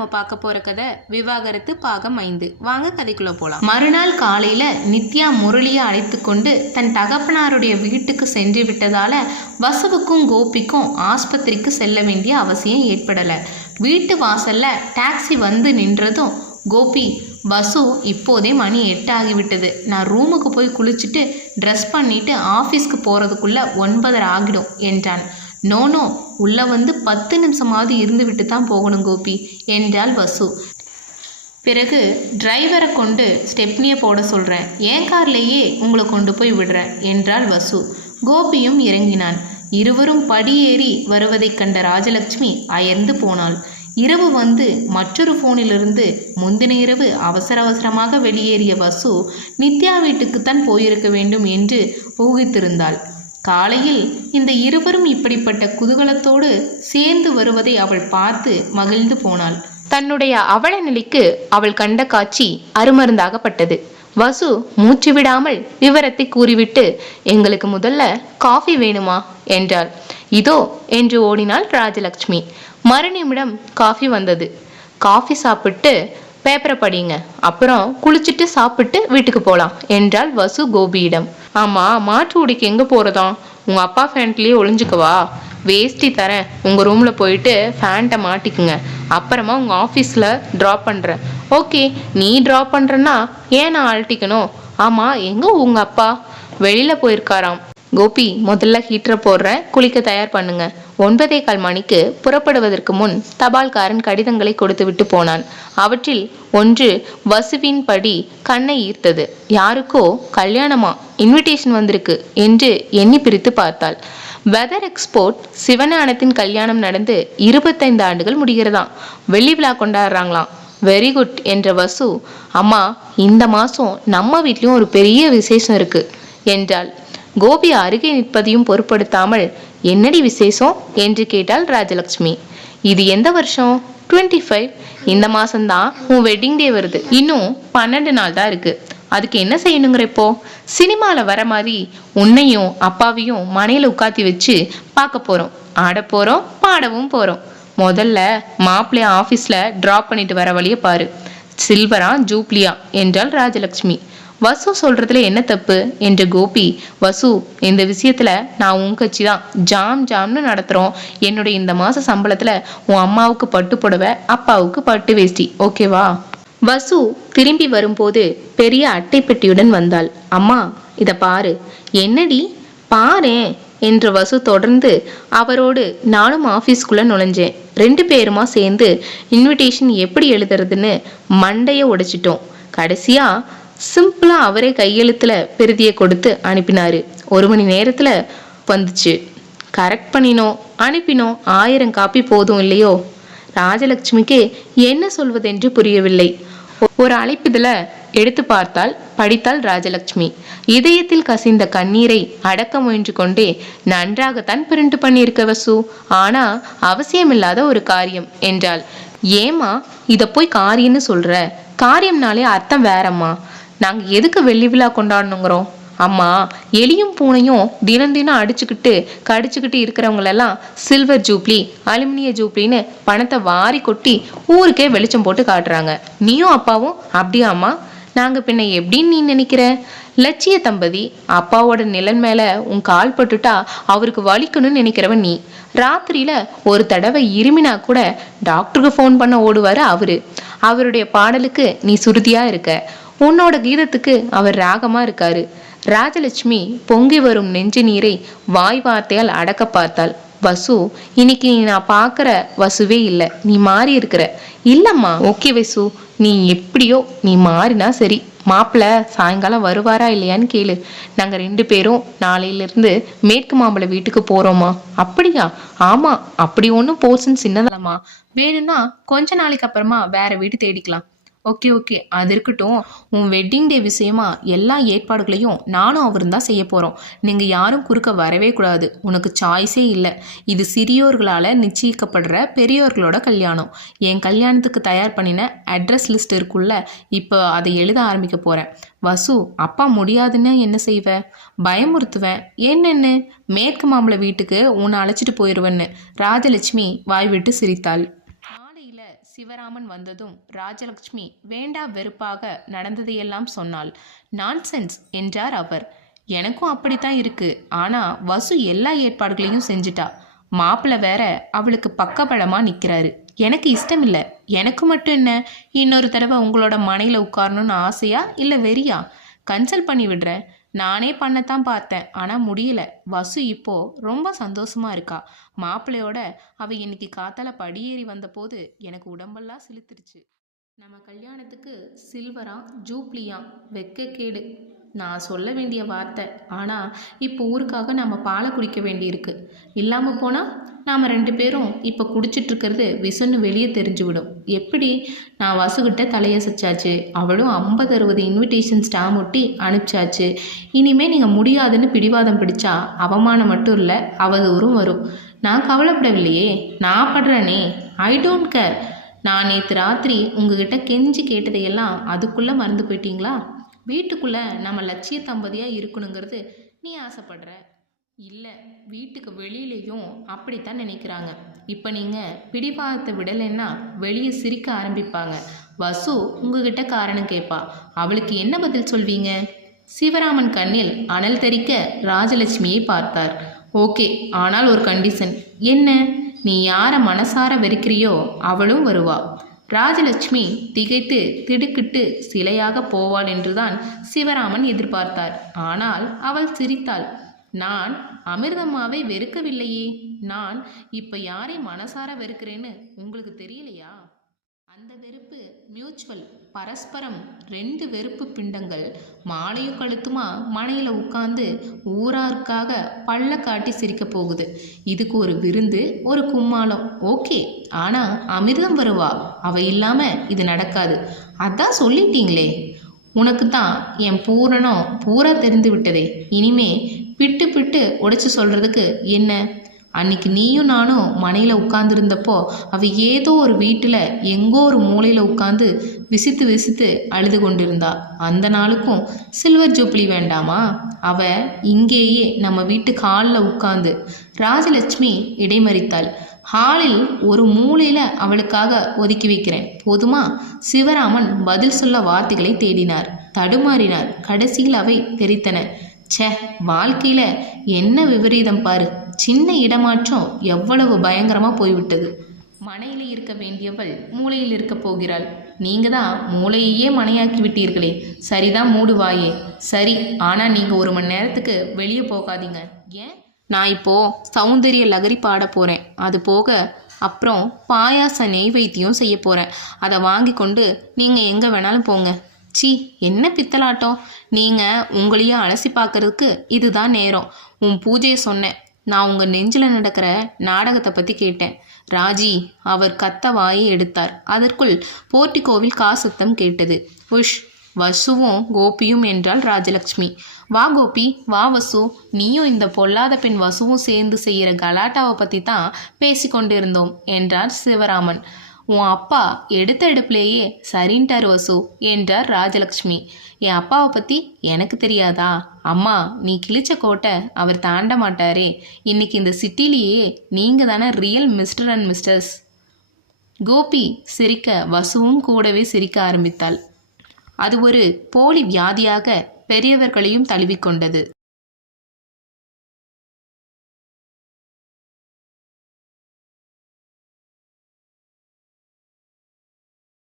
நம்ம பார்க்க போற கதை விவாகரத்து பாகம் 5. வாங்க கதைக்குள்ள போலாம். மறுநாள் காலையில நித்யா முரளியை அழைத்து கொண்டு தன் தகப்பனாருடைய வீட்டுக்கு சென்று விட்டதால வசுவுக்கும் கோபிக்கும் ஆஸ்பத்திரிக்கு செல்ல வேண்டிய அவசியம் ஏற்படல. வீட்டு வாசல்ல டாக்ஸி வந்து நின்றதும் கோபி, வசு இப்போதே மணி 8 ஆகிவிட்டது. நான் ரூமுக்கு போய் குளிச்சுட்டு ட்ரெஸ் பண்ணிட்டு ஆஃபீஸ்க்கு போகிறதுக்குள்ள 9:30 ஆகிடும் என்றான். நோ, உள்ள வந்து 10 நிமிஷமாவது இருந்து விட்டு தான் போகணும் கோபி என்றாள் வசு. பிறகு டிரைவரை கொண்டு ஸ்டெப்னியை போட சொல்கிறேன், என் கார்லேயே உங்களை கொண்டு போய் விடுறேன் என்றாள் வசு. கோபியும் இறங்கினான். இருவரும் படியேறி வருவதைக் கண்ட ராஜலட்சுமி அயர்ந்து போனாள். இரவு வந்து மற்றொரு ஃபோனிலிருந்து முந்தின இரவு அவசரமாக வெளியேறிய வசு நித்யா வீட்டுக்குத்தான் போயிருக்க வேண்டும் என்று ஊகித்திருந்தாள். காலையில் இந்த இருவரும் இப்படிப்பட்ட குதூகலத்தோடு சேர்ந்து வருவதை அவள் பார்த்து மகிழ்ந்து போனாள். தன்னுடைய அவல நிலைக்கு அவள் கண்ட காட்சி அருமருந்தாகப்பட்டது. வசு மூச்சு விடாமல் விவரத்தை கூறிவிட்டு, எங்களுக்கு முதல்ல காஃபி வேணுமா என்றாள். இதோ என்று ஓடினாள் ராஜலட்சுமி. மறுநிமிடம் காஃபி வந்தது. காஃபி சாப்பிட்டு பேப்பரை படிங்க, அப்புறம் குளிச்சுட்டு சாப்பிட்டு வீட்டுக்கு போகலாம் என்றாள் வசு கோபியிடம். ஆமாம், மாற்று உடைக்கு எங்கே போகிறதாம்? உங்கள் அப்பா ஃபேண்ட்லேயே ஒளிஞ்சுக்கவா? வேஷ்டி தரேன், உங்கள் ரூமில் போயிட்டு ஃபேண்ட்டை மாட்டிக்குங்க, அப்புறமா உங்கள் ஆஃபீஸில் ட்ராப் பண்ணுறேன். ஓகே, நீ ட்ராப் பண்ணுறன்னா ஏன் நான் அழட்டிக்கணும்? ஆமாம், எங்கே உங்கள் அப்பா? வெளியில் போயிருக்காராம். கோபி, முதல்ல ஹீட்டரை போடுறேன், குளிக்க தயார் பண்ணுங்க. 9:15 மணிக்கு புறப்படுவதற்கு முன் தபால்காரன் கடிதங்களை கொடுத்து விட்டு போனான். அவற்றில் ஒன்று வசுவின் படி கண்ணை ஈர்த்தது. யாருக்கோ கல்யாணமா, இன்விடேஷன் வந்திருக்கு என்று எண்ணி பிரித்து பார்த்தாள். வெதர் எக்ஸ்போர்ட் சிவஞானத்தின் கல்யாணம் நடந்து 25 ஆண்டுகள் முடிகிறதாம். வெள்ளி விழா கொண்டாடுறாங்களாம். வெரி குட் என்ற வசு, அம்மா, இந்த மாதம் நம்ம வீட்லேயும் ஒரு பெரிய விசேஷம் இருக்கு என்றாள். கோபி அருகே நிற்பதையும் பொருட்படுத்தாமல், என்னடி விசேஷம் என்று கேட்டாள் ராஜலட்சுமி. இது எந்த வருஷம்? 25. இந்த மாசம்தான் உன் வெட்டிங் டே வருது. இன்னும் 12 நாள் தான் இருக்கு. அதுக்கு என்ன செய்யணுங்கிற? இப்போ சினிமாவில் வர மாதிரி உன்னையும் அப்பாவையும் மனையில் உட்காத்தி வச்சு பார்க்க போறோம், ஆட போறோம், பாடவும் போறோம். முதல்ல மாப்பிள்ளைய ஆஃபீஸில் ட்ராப் பண்ணிட்டு வர வழியை பாரு. சில்வரா ஜூப்ளியா என்றாள் ராஜலட்சுமி. வசு சொல்றதுல என்ன தப்பு என்ற கோபி, வசு, இந்த விஷயத்துல நான் உன் கட்சி தான், ஜாம்னு நடத்துறோம். என்னுடைய இந்த மாச சம்பளத்துல உன் அம்மாவுக்கு பட்டு புடவை, அப்பாவுக்கு பட்டு வேஷ்டி, ஓகேவா? வசு திரும்பி வரும்போது பெரிய அட்டை பெட்டியுடன் வந்தாள். அம்மா, இத பாரு. என்னடி? பாரேன் என்ற வசு தொடர்ந்து அவரோடு நானும் ஆஃபீஸ்க்குள்ள நுழைஞ்சேன். 2 பேருமா சேர்ந்து இன்விடேஷன் எப்படி எழுதுறதுன்னு மண்டைய உடைச்சிட்டோம். கடைசியா சிம்பிளா அவரே கையெழுத்துல பிரதியை கொடுத்து அனுப்பினாரு. 1 மணி நேரத்துல வந்துச்சு. கரெக்ட் பண்ணினோம், அனுப்பினோம். 1000 காப்பி போதும் இல்லையோ? ராஜலட்சுமிக்கு என்ன சொல்வதென்று புரியவில்லை. ஒரு அழைப்புதல எடுத்து பார்த்தால் படித்தாள் ராஜலட்சுமி. இதயத்தில் கசிந்த கண்ணீரை அடக்க முயன்று கொண்டே, நன்றாகத்தான் பிரிண்ட் பண்ணியிருக்க வசு, ஆனா அவசியமில்லாத ஒரு காரியம் என்றாள். ஏமா இத போய் காரியம்னு சொல்ற? காரியம்னாலே அர்த்தம் வேறம்மா. நாங்க எதுக்கு வெள்ளி விழா கொண்டாடணுங்கிறோம்? அம்மா, எலியும் பூனையும் தினம் அடிச்சுக்கிட்டு கடிச்சுக்கிட்டு இருக்கிறவங்களெல்லாம் சில்வர் ஜூப்ளி, அலுமினிய ஜூப்ளின்னு பணத்தை வாரி கொட்டி ஊருக்கே வெளிச்சம் போட்டு காட்டுறாங்க. நீயும் அப்பாவும் அப்படியாம்மா? நாங்க பின்ன எப்படின்னு நீ நினைக்கிற? லட்சிய தம்பதி. அப்பாவோட நிழல் மேல உன் கால் பட்டுட்டா அவருக்கு வலிக்கணும்னு நினைக்கிறவன் நீ. ராத்திரியில ஒரு தடவை இருமினா கூட டாக்டருக்கு ஃபோன் பண்ண ஓடுவாரு அவரு. அவருடைய பாடலுக்கு நீ சுருதியா இருக்க, உன்னோட கீதத்துக்கு அவர் ராகமா இருக்காரு. ராஜலட்சுமி பொங்கி வரும் நெஞ்சு நீரை வாய் வார்த்தையால் அடக்க பார்த்தாள். வசு, இன்னைக்கு நீ நான் பார்க்குற வசுவே இல்லை, நீ மாறி இருக்கிற. இல்லம்மா. ஓகே வசு, நீ எப்படியோ நீ மாறினா சரி. மாப்பிள்ள சாயங்காலம் வருவாரா இல்லையான்னு கேளு. நாங்க 2 பேரும் நாளையிலிருந்து மேற்கு மாம்பழ வீட்டுக்கு போறோமா? அப்படியா? ஆமா, அப்படி ஒன்றும் போர்ஷன் சின்னதாமா, வேணும்னா கொஞ்ச நாளைக்கு அப்புறமா வேற வீடு தேடிக்கலாம். ஓகே, அது இருக்கட்டும். உன் வெட்டிங் டே விஷயமா எல்லா ஏற்பாடுகளையும் நானும் அவரும் தான் செய்ய போகிறோம். நீங்கள் யாரும் குறுக்க வரவே கூடாது. உனக்கு சாய்ஸே இல்லை. இது சிறியோர்களால் நிச்சயிக்கப்படுற பெரியோர்களோட கல்யாணம். என் கல்யாணத்துக்கு தயார் பண்ணின அட்ரஸ் லிஸ்ட் இருக்குள்ள, இப்போ அதை எழுத ஆரம்பிக்க போகிறேன். வசு, அப்பா முடியாதுன்னு என்ன செய்வ? பயமுறுத்துவேன். என்னென்னு? மேற்கு மாம்பழ வீட்டுக்கு உன்னை அழைச்சிட்டு போயிடுவேன்னு ராஜலட்சுமி வாய் விட்டு சிரித்தாள். சிவராமன் வந்ததும் ராஜலட்சுமி வேண்டா வெறுப்பாக நடந்ததையெல்லாம் சொன்னாள். நான்சென்ஸ் என்றார் அவர். எனக்கும் அப்படித்தான் இருக்கு. ஆனா வசு எல்லா ஏற்பாடுகளையும் செஞ்சுட்டா. மாப்பிள்ளை வேற அவளுக்கு பக்கபலமா நிற்கிறாரு. எனக்கு இஷ்டம் இல்லை. எனக்கு மட்டும் என்ன, இன்னொரு தடவை உங்களோட மனையில் உட்காரணும்னு ஆசையா இல்லை வெறியா? கன்சல்ட் பண்ணி விடுறேன். நானே பண்ணத்தான் பார்த்தேன், ஆனால் முடியல. வசு இப்போ ரொம்ப சந்தோஷமா இருக்கா. மாப்பிள்ளையோட அவ இன்னைக்கு காத்தால படியேறி வந்தபோது எனக்கு உடம்பெல்லாம் சிலுத்துருச்சு. நம்ம கல்யாணத்துக்கு சில்வரா ஜூப்ளியா வெக்கக்கேடு. நான் சொல்ல வேண்டிய வார்த்தை. ஆனால் இப்போ ஊருக்காக நம்ம பாலை குடிக்க வேண்டியிருக்கு. இல்லாமல் போனால் நாம் 2 பேரும் இப்போ குடிச்சிட்ருக்கிறது விஷன்னு வெளியே தெரிஞ்சுவிடும். எப்படி? நான் வசுகிட்ட தலையசைச்சாச்சு. அவளும் 50-60 இன்விடேஷன் ஸ்டாம்ப் ஒட்டி அனுப்பிச்சாச்சு. இனிமேல் நீங்கள் முடியாதுன்னு பிடிவாதம் பிடிச்சா அவமானம் மட்டும் இல்லை, அவதூறும் வரும். நான் கவலைப்படவில்லையே, நான் படுறேனே. I don't care. நான் நேற்று ராத்திரி உங்ககிட்ட கெஞ்சி கேட்டதையெல்லாம் அதுக்குள்ளே மறந்து போயிட்டீங்களா? வீட்டுக்குள்ளே நம்ம லட்சிய தம்பதியாக இருக்கணுங்கிறது நீ ஆசைப்படுற. இல்லை, வீட்டுக்கு வெளியிலையும் அப்படித்தான் நினைக்கிறாங்க. இப்போ நீங்கள் பிடிவாதத்தை விடலைன்னா வெளியே சிரிக்க ஆரம்பிப்பாங்க. வசு உங்ககிட்ட காரணம் கேட்பா. அவளுக்கு என்ன பதில் சொல்வீங்க? சிவராமன் கண்ணில் அனல் தெறிக்க ராஜலட்சுமியை பார்த்தார். ஓகே, ஆனால் ஒரு கண்டிஷன். என்ன? நீ யாரை மனசார வெறுக்கிறியோ அவளும் வருவா. ராஜலட்சுமி திகைத்து திடுக்கிட்டு சிலையாக போவாள் என்றுதான் சிவராமன் எதிர்பார்த்தார். ஆனால் அவள் சிரித்தாள். நான் அமிர்தம்மாவை வெறுக்கவில்லையே. நான் இப்போ யாரை மனசார வெறுக்கிறேன்னு உங்களுக்கு தெரியலையா? அந்த வெறுப்பு மியூச்சுவல், பரஸ்பரம். 2 வெறுப்பு பிண்டங்கள் மாலையும் கழுத்துமா மனையில் உட்காந்து ஊராருக்காக பல்ல காட்டி சிரிக்க போகுது. இதுக்கு ஒரு விருந்து, ஒரு கும்மாளம். ஓகே, ஆனால் அமிர்தம் வருவா. அவ இல்லாமல் இது நடக்காது. அதான் சொல்லிட்டீங்களே. உனக்கு தான் என் பூரணம் பூரா தெரிந்து விட்டதே. இனிமே பிட்டு பிட்டு உடைச்சு சொல்கிறதுக்கு என்ன? அன்னைக்கு நீயும் நானும் மனையில் உட்கார்ந்துருந்தப்போ அவள் ஏதோ ஒரு வீட்டில் எங்கோ ஒரு மூலையில் உட்காந்து விசித்து விசித்து அழுது கொண்டிருந்தா. அந்த நாளுக்கும் சில்வர் ஜூப்ளி வேண்டாமா? அவள் இங்கேயே நம்ம வீட்டு ஹாலில் உட்காந்து. ராஜலட்சுமி இடைமறித்தாள். ஹாலில் ஒரு மூலையில் அவளுக்காக ஒதுக்கி வைக்கிறேன், போதுமா? சிவராமன் பதில் சொல்ல வார்த்தைகளை தேடினார், தடுமாறினார். கடைசியில் அவை தெரித்தன. ச்சே, வாழ்க்கையில் என்ன விபரீதம் பாரு. சின்ன இடமாற்றம் எவ்வளவு பயங்கரமாக போய்விட்டது. மனையில் இருக்க வேண்டியவள் மூளையில் இருக்க போகிறாள். நீங்கள் தான் மூளையையே மனையாக்கி விட்டீர்களே. சரிதான், மூடுவாயே. சரி, ஆனால் நீங்கள் 1 மணி நேரத்துக்கு வெளியே போகாதீங்க. ஏன்? நான் இப்போது சௌந்தரிய லகரி பாட போகிறேன். அது போக அப்புறம் பாயாச நெய்வேத்தியம் செய்ய போகிறேன். அதை வாங்கி கொண்டு நீங்கள் எங்கே வேணாலும் போங்க. சி, என்ன பித்தலாட்டம். நீங்கள் உங்களையே அலசி பார்க்கறதுக்கு இதுதான் நேரம். உன் பூஜையை சொன்னேன். நான் உங்கள் நெஞ்சில் நடக்கிற நாடகத்தை பற்றி கேட்டேன். ராஜி, அவர் கத்த வாயை எடுத்தார். அதற்குள் போர்ட்டிகோவில் காசுத்தம் கேட்டது. உஷ், வசுவும் கோபியும் என்றாள் ராஜலட்சுமி. வா கோபி, வா வசு. நீயும் இந்த பொல்லாத பெண் வசுவும் சேர்ந்து செய்கிற கலாட்டாவை பற்றி தான் பேசிக்கொண்டு இருந்தோம் என்றார் சிவராமன். உன் அப்பா எடுத்த எடுப்பிலேயே சரின்ட்டார் வசு என்றார் ராஜலட்சுமி. என் அப்பாவை பற்றி எனக்கு தெரியாதா? அம்மா, நீ கிழிச்ச கோட்டை அவர் தாண்ட மாட்டாரே. இன்னைக்கு இந்த சிட்டிலேயே நீங்கள் தானே real mister and Mrs. Gopi சிரிக்க வசுவும் கூடவே சிரிக்க ஆரம்பித்தாள். அது ஒரு போலி வியாதியாக பெரியவர்களையும் தழுவிக்கொண்டது.